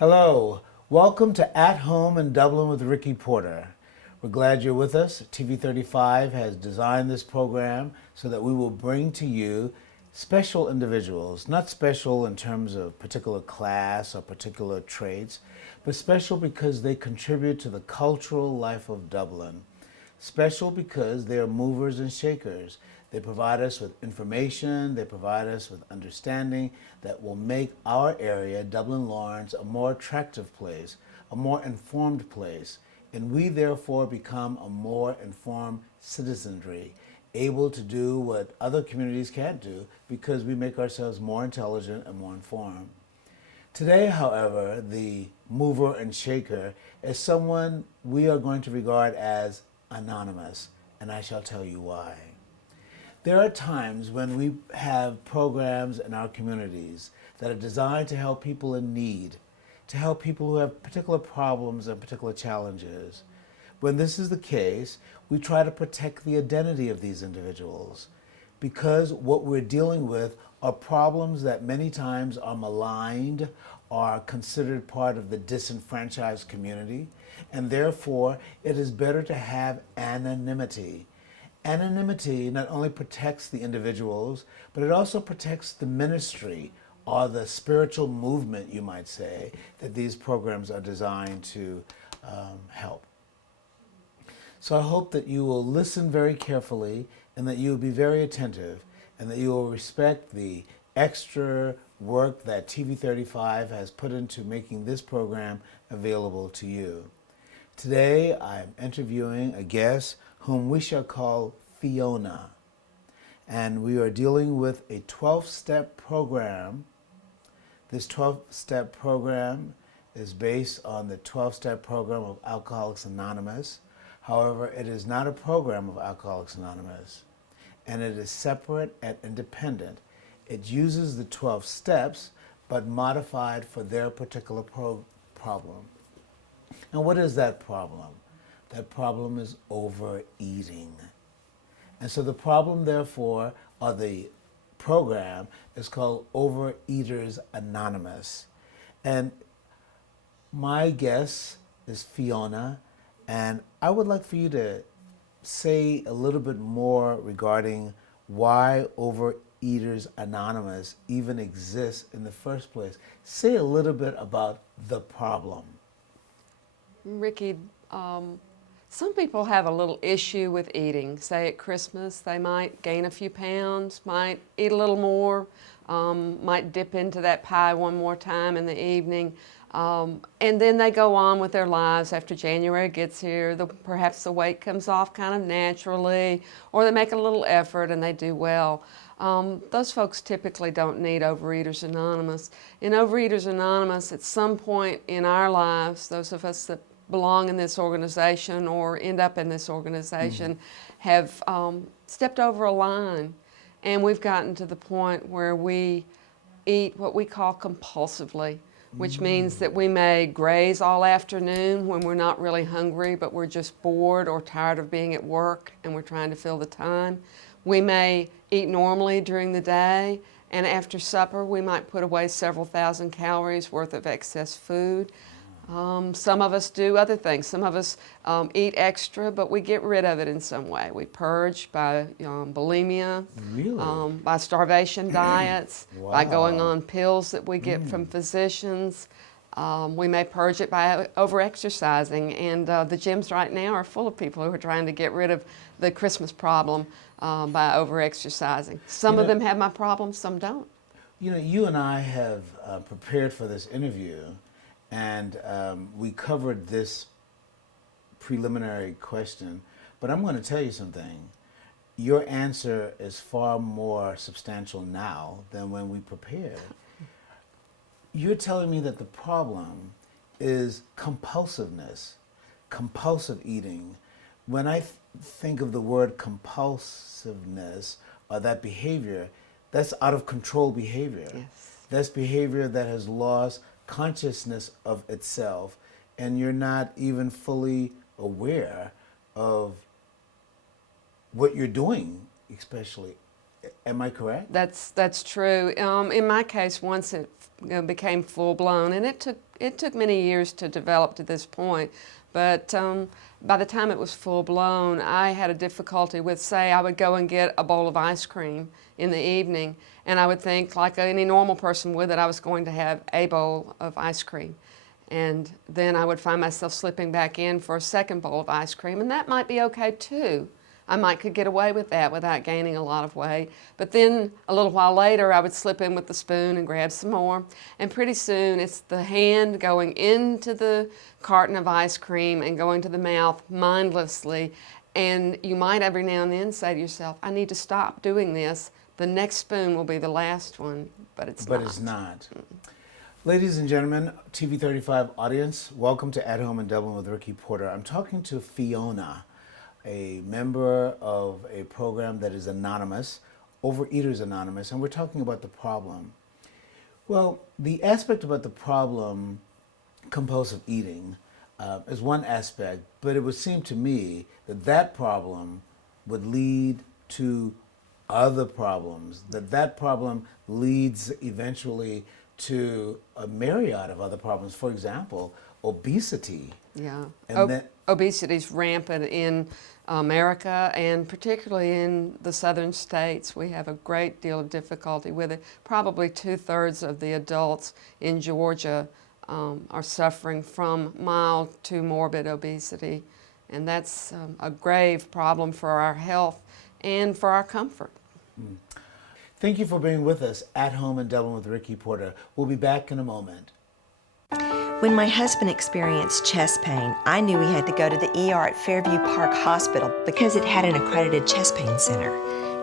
Hello, welcome to At Home in Dublin with Ricky Porter. We're glad you're with us. TV35 has designed this program so that we will bring to you special individuals, not special in terms of particular class or particular traits, but special because they contribute to the cultural life of Dublin. Special because they are movers and shakers. They provide us with information, they provide us with understanding that will make our area, Dublin Lawrence, a more attractive place, a more informed place, and we therefore become a more informed citizenry, able to do what other communities can't do because we make ourselves more intelligent and more informed. Today, however, the mover and shaker is someone we are going to regard as anonymous, and I shall tell you why. There are times when we have programs in our communities that are designed to help people in need, to help people who have particular problems and particular challenges. When this is the case, we try to protect the identity of these individuals because what we're dealing with are problems that many times are maligned, are considered part of the disenfranchised community, and therefore it is better to have anonymity. Anonymity not only protects the individuals, but it also protects the ministry or the spiritual movement, you might say, that these programs are designed to help. So I hope that you will listen very carefully and that you will be very attentive and that you will respect the extra work that TV35 has put into making this program available to you. Today I'm interviewing a guest whom we shall call Fiona. And we are dealing with a 12-step program. This 12-step program is based on the 12-step program of Alcoholics Anonymous. However, it is not a program of Alcoholics Anonymous, and it is separate and independent. It uses the 12 steps, but modified for their particular problem. And what is that problem? That problem is overeating. And so the problem, therefore, or the program is called Overeaters Anonymous. And my guest is Fiona, and I would like for you to say a little bit more regarding why Overeaters Anonymous even exists in the first place. Say a little bit about the problem. Ricky, some people have a little issue with eating. Say at Christmas, they might gain a few pounds, might eat a little more, might dip into that pie one more time in the evening, and then they go on with their lives after January gets here. Perhaps the weight comes off kind of naturally, or they make a little effort and they do well. Those folks typically don't need Overeaters Anonymous. In Overeaters Anonymous, at some point in our lives, those of us that belong in this organization or end up in this organization have stepped over a line, and we've gotten to the point where we eat what we call compulsively, which means that we may graze all afternoon when we're not really hungry, but we're just bored or tired of being at work and we're trying to fill the time. We may eat normally during the day, and after supper we might put away several thousand calories worth of excess food. Some of us do other things. Some of us eat extra, but we get rid of it in some way. We purge by bulimia, Really? by starvation diets, by going Wow. on pills that we get from physicians. We may purge it by over-exercising, and the gyms right now are full of people who are trying to get rid of the Christmas problem by over-exercising. Some of them have my problem, some don't. You know, you and I have prepared for this interview, and we covered this preliminary question, but I'm going to tell you something. Your answer is far more substantial now than when we prepared. You're telling me that the problem is compulsiveness, compulsive eating. When I think of the word compulsiveness or that behavior, that's out of control behavior. Yes. That's behavior that has lost consciousness of itself, and you're not even fully aware of what you're doing, especially. Am I correct? That's true. In my case, once it became full blown, and it took many years to develop to this point. But by the time it was full blown, I had a difficulty with, say, I would go and get a bowl of ice cream in the evening, and I would think, like any normal person would, that I was going to have a bowl of ice cream. And then I would find myself slipping back in for a second bowl of ice cream, and that might be okay too. Could get away with that without gaining a lot of weight. But then a little while later, I would slip in with the spoon and grab some more. And pretty soon, it's the hand going into the carton of ice cream and going to the mouth mindlessly. And you might every now and then say to yourself, I need to stop doing this. The next spoon will be the last one, but it's not. But it's not. Ladies and gentlemen, TV 35 audience, welcome to At Home in Dublin with Ricky Porter. I'm talking to Fiona, a member of a program that is anonymous, Overeaters Anonymous, and we're talking about the problem. Well, the aspect about the problem, compulsive eating, is one aspect, but it would seem to me that that problem would lead to other problems, that problem leads eventually to a myriad of other problems. For example, obesity. Yeah. And Obesity is rampant in America, and particularly in the southern states. We have a great deal of difficulty with it. Probably 2/3 of the adults in Georgia are suffering from mild to morbid obesity, and that's a grave problem for our health and for our comfort. Thank you for being with us at Home in Dublin with Ricky Porter. We'll be back in a moment. When my husband experienced chest pain, I knew he had to go to the ER at Fairview Park Hospital because it had an accredited chest pain center.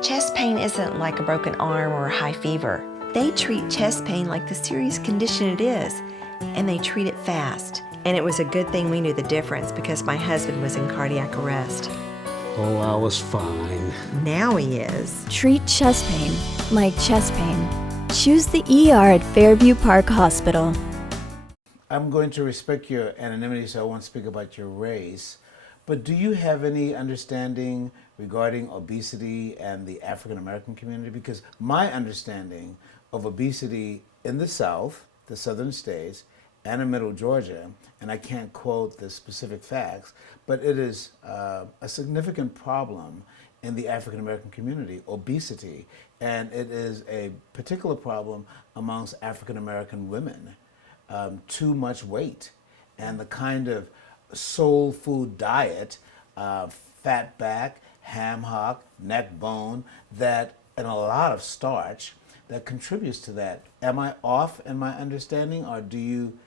Chest pain isn't like a broken arm or a high fever. They treat chest pain like the serious condition it is, and they treat it fast. And it was a good thing we knew the difference because my husband was in cardiac arrest. Oh, I was fine. Now he is. Treat chest pain like chest pain. Choose the ER at Fairview Park Hospital. I'm going to respect your anonymity, so I won't speak about your race. But do you have any understanding regarding obesity and the African American community? Because my understanding of obesity in the South, the southern states, and in middle Georgia, and I can't quote the specific facts, but it is a significant problem in the African American community, obesity, and it is a particular problem amongst African American women. Too much weight, and the kind of soul food diet, fat back, ham hock, neck bone, and a lot of starch that contributes to that. Am I off in my understanding, or do you?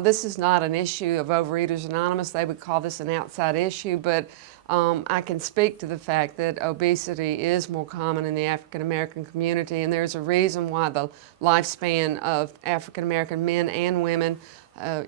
This is not an issue of Overeaters Anonymous. They would call this an outside issue, but I can speak to the fact that obesity is more common in the African American community, and there's a reason why the lifespan of African American men and women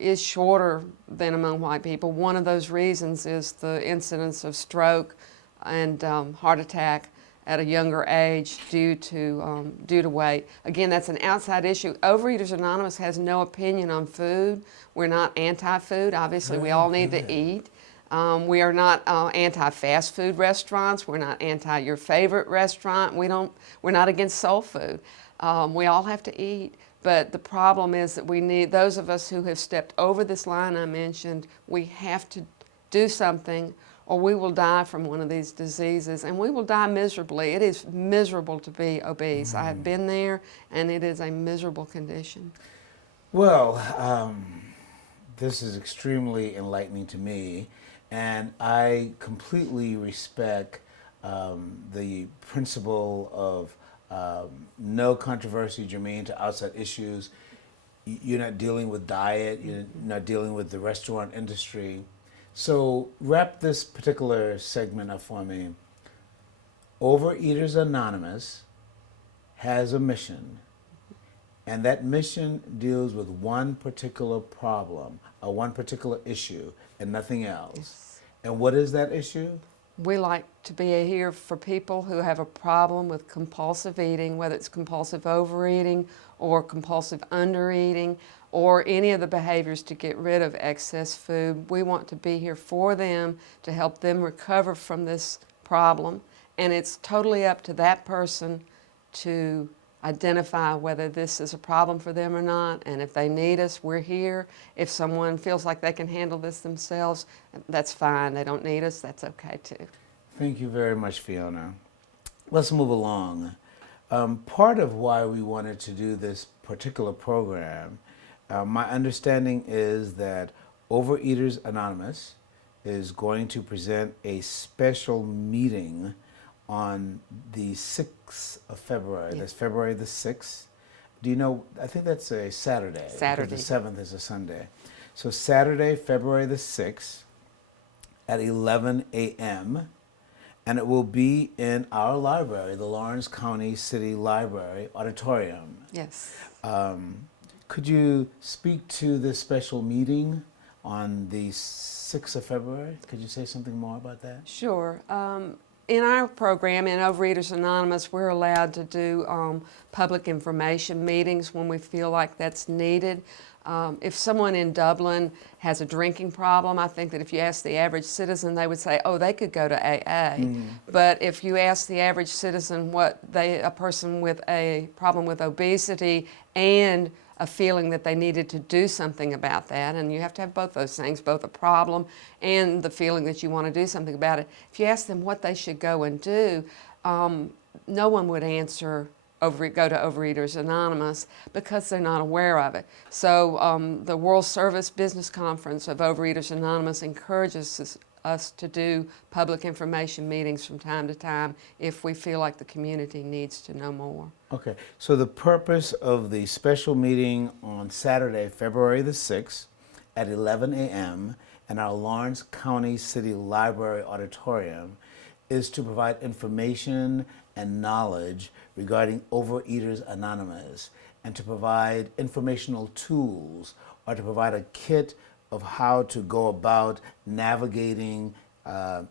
is shorter than among white people. One of those reasons is the incidence of stroke and heart attack at a younger age due to weight. Again, that's an outside issue. Overeaters Anonymous has no opinion on food. We're not anti-food. Obviously, we all need to eat. We are not anti-fast food restaurants. We're not anti-your favorite restaurant. We're not against soul food. We all have to eat. But the problem is that we need, those of us who have stepped over this line I mentioned, we have to do something, or we will die from one of these diseases, and we will die miserably. It is miserable to be obese. I have been there, and it is a miserable condition. Well, this is extremely enlightening to me, and I completely respect the principle of no controversy germane to outside issues. You're not dealing with diet, you're not dealing with the restaurant industry. So wrap this particular segment up for me. Overeaters Anonymous has a mission, and that mission deals with one particular problem, or one particular issue, and nothing else. Yes. And what is that issue? We like to be here for people who have a problem with compulsive eating, whether it's compulsive overeating or compulsive undereating, or any of the behaviors to get rid of excess food. We want to be here for them to help them recover from this problem, and it's totally up to that person to identify whether this is a problem for them or not, and if they need us, we're here. If someone feels like they can handle this themselves, that's fine. They don't need us, that's okay too. Thank you very much, Fiona. Let's move along. Part of why we wanted to do this particular program, my understanding is that Overeaters Anonymous is going to present a special meeting on the 6th of February. That's February the 6th. Do you know, I think that's a Saturday. Saturday. Because the 7th is a Sunday. So Saturday, February the 6th at 11 a.m., and it will be in our library, the Lawrence County City Library Auditorium. Yes. Could you speak to this special meeting on the 6th of February? Could you say something more about that? Sure. In our program, in Overeaters Anonymous, we're allowed to do public information meetings when we feel like that's needed. If someone in Dublin has a drinking problem, I think that if you ask the average citizen, they would say, oh, they could go to AA. But if you ask the average citizen a person with a problem with obesity and a feeling that they needed to do something about that, and you have to have both those things, both a problem and the feeling that you want to do something about it. If you ask them what they should go and do, no one would answer go to Overeaters Anonymous because they're not aware of it. So the World Service Business Conference of Overeaters Anonymous encourages us to do public information meetings from time to time if we feel like the community needs to know more. Okay, so the purpose of the special meeting on Saturday, February the 6th at 11 a.m. in our Lawrence County City Library Auditorium is to provide information and knowledge regarding Overeaters Anonymous, and to provide informational tools, or to provide a kit of how to go about navigating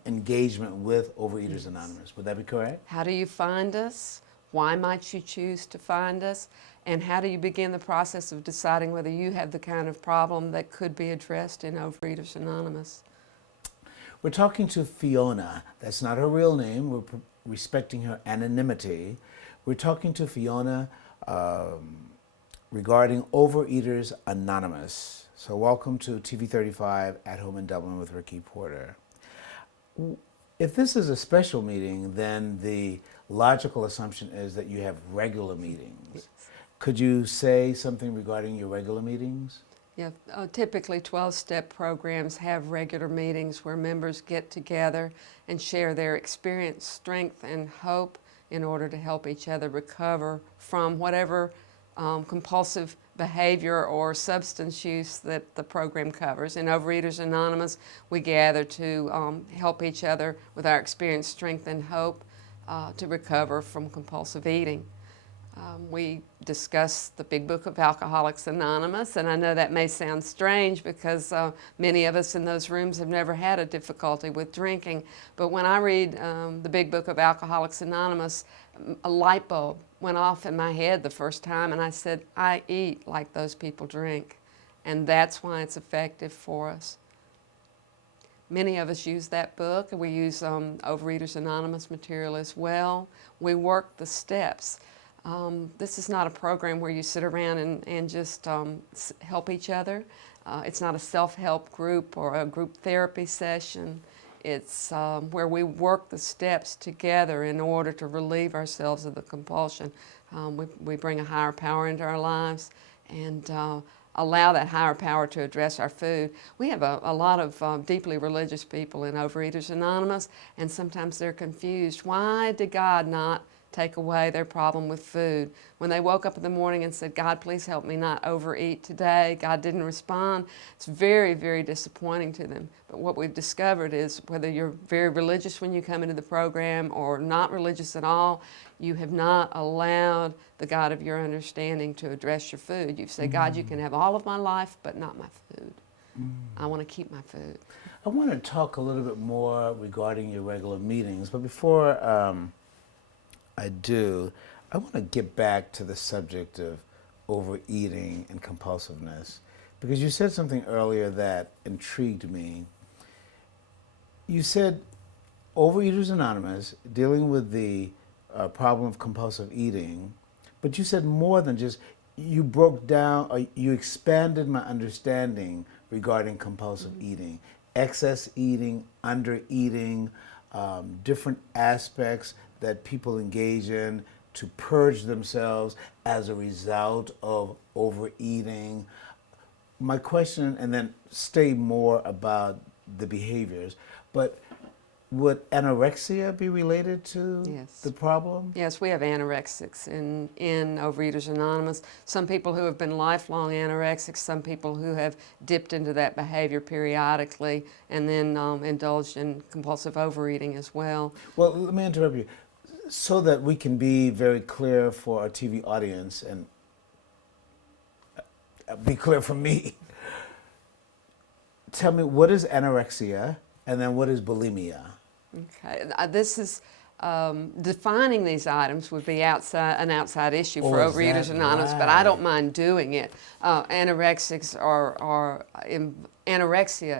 engagement with Overeaters Anonymous. Would that be correct? How do you find us? Why might you choose to find us? And how do you begin the process of deciding whether you have the kind of problem that could be addressed in Overeaters Anonymous? We're talking to Fiona. That's not her real name. We're respecting her anonymity. We're talking to Fiona regarding Overeaters Anonymous. So welcome to TV 35 at Home in Dublin with Ricky Porter. If this is a special meeting, then the logical assumption is that you have regular meetings. Yes. Could you say something regarding your regular meetings? Yeah, typically 12-step programs have regular meetings where members get together and share their experience, strength, and hope in order to help each other recover from whatever compulsive behavior or substance use that the program covers. In Overeaters Anonymous, we gather to help each other with our experience, strength, and hope to recover from compulsive eating. We discuss the Big Book of Alcoholics Anonymous, and I know that may sound strange because many of us in those rooms have never had a difficulty with drinking. But when I read the Big Book of Alcoholics Anonymous, a light bulb went off in my head the first time, and I said, I eat like those people drink, and that's why it's effective for us. Many of us use that book, and we use Overeaters Anonymous material as well. We work the steps. This is not a program where you sit around and just help each other. It's not a self-help group or a group therapy session. It's where we work the steps together in order to relieve ourselves of the compulsion. We bring a higher power into our lives and allow that higher power to address our food. We have a lot of deeply religious people in Overeaters Anonymous, and sometimes they're confused. Why did God not take away their problem with food? When they woke up in the morning and said, God, please help me not overeat today, God didn't respond. It's very, very disappointing to them. But what we've discovered is whether you're very religious when you come into the program or not religious at all, you have not allowed the God of your understanding to address your food. You've said, God, you can have all of my life, but not my food. I want to keep my food. I want to talk a little bit more regarding your regular meetings, but before I do, I want to get back to the subject of overeating and compulsiveness, because you said something earlier that intrigued me. You said Overeaters Anonymous, dealing with the problem of compulsive eating, But you said more than just, you broke down, or you expanded my understanding regarding compulsive eating, excess eating, under eating, different aspects that people engage in to purge themselves as a result of overeating. My question, and then stay more about the behaviors, but would anorexia be related to Yes. the problem? Yes, we have anorexics in Overeaters Anonymous. Some people who have been lifelong anorexics, some people who have dipped into that behavior periodically and then indulged in compulsive overeating as well. Well, let me interrupt you. So that we can be very clear for our TV audience and be clear for me, tell me, what is anorexia and then what is bulimia? Okay, this is defining these items would be an outside issue for Oh, is Overeaters that Anonymous, but I don't right? mind doing it. Anorexia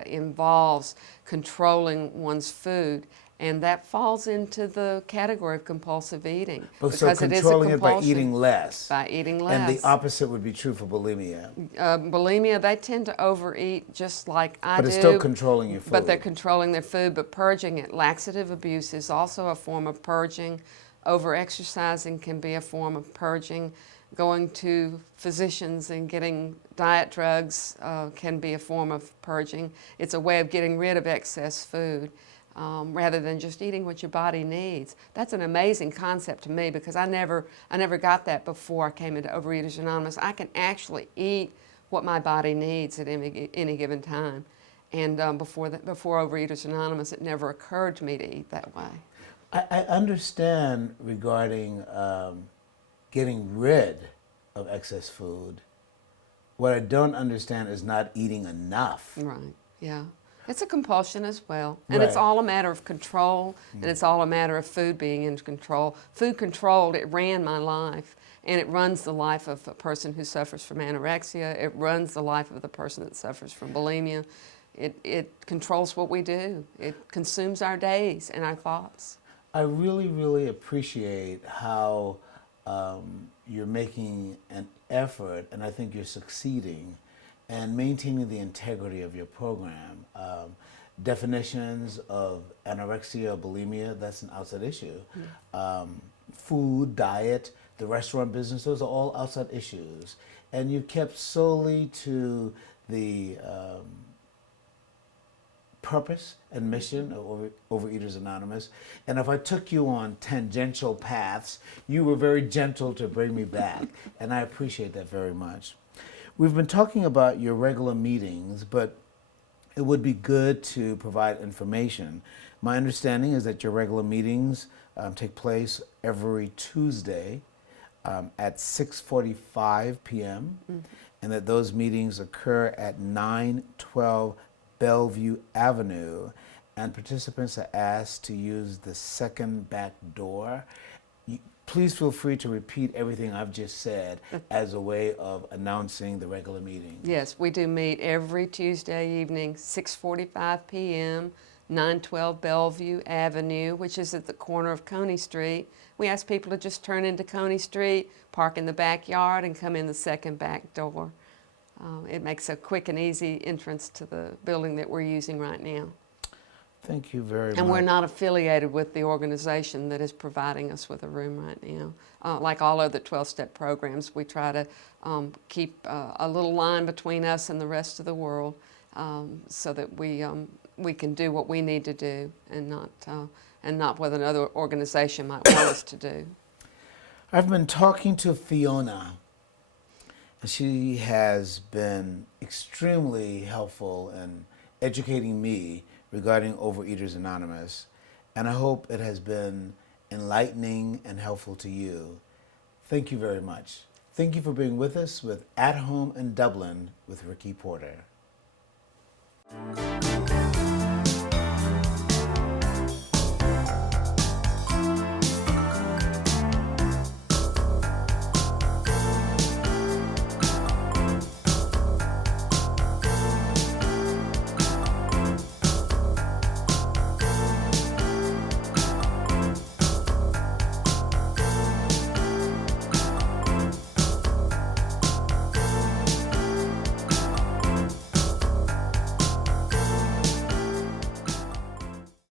involves controlling one's food, and that falls into the category of compulsive eating But so because it is a controlling it by compulsion. eating less. By eating And the less. opposite would be true for bulimia. Bulimia, they tend to overeat just like I do. But it's still controlling your food. But they're controlling their food, but purging it. Laxative abuse is also a form of purging. Overexercising can be a form of purging. Going to physicians and getting diet drugs can be a form of purging. It's a way of getting rid of excess food. Rather than just eating what your body needs. That's an amazing concept to me because I never got that before I came into Overeaters Anonymous. I can actually eat what my body needs at any given time. And before Overeaters Anonymous, it never occurred to me to eat that way. I understand regarding getting rid of excess food. What I don't understand is not eating enough. Right, yeah. It's a compulsion as well. And it's Right. all a matter of control, and it's all a matter of food being in control. Food controlled, it ran my life, and it runs the life of a person who suffers from anorexia. It runs the life of the person that suffers from bulimia. It controls what we do. It consumes our days and our thoughts. I really, really appreciate how you're making an effort, and I think you're succeeding, and maintaining the integrity of your program. Definitions of anorexia or bulimia, that's an outside issue. Food, diet, the restaurant business, those are all outside issues. And you kept solely to the purpose and mission of Overeaters Anonymous. And if I took you on tangential paths, you were very gentle to bring me back. And I appreciate that very much. We've been talking about your regular meetings, but it would be good to provide information. My understanding is that your regular meetings take place every Tuesday at 6:45 p.m. And that those meetings occur at 912 Bellevue Avenue, and participants are asked to use the second back door. Please feel free to repeat everything I've just said as a way of announcing the regular meeting. Yes, we do meet every Tuesday evening, 6:45 p.m., 912 Bellevue Avenue, which is at the corner of Coney Street. We ask people to just turn into Coney Street, park in the backyard, and come in the second back door. It makes a quick and easy entrance to the building that we're using right now. Thank you very much. And we're not affiliated with the organization that is providing us with a room right now. Like all other 12-step programs, we try to keep a little line between us and the rest of the world so that we can do what we need to do and not what another organization might want us to do. I've been talking to Fiona. She has been extremely helpful in educating me regarding Overeaters Anonymous, and I hope it has been enlightening and helpful to you. Thank you very much. Thank you for being with us with At Home in Dublin with Ricky Porter.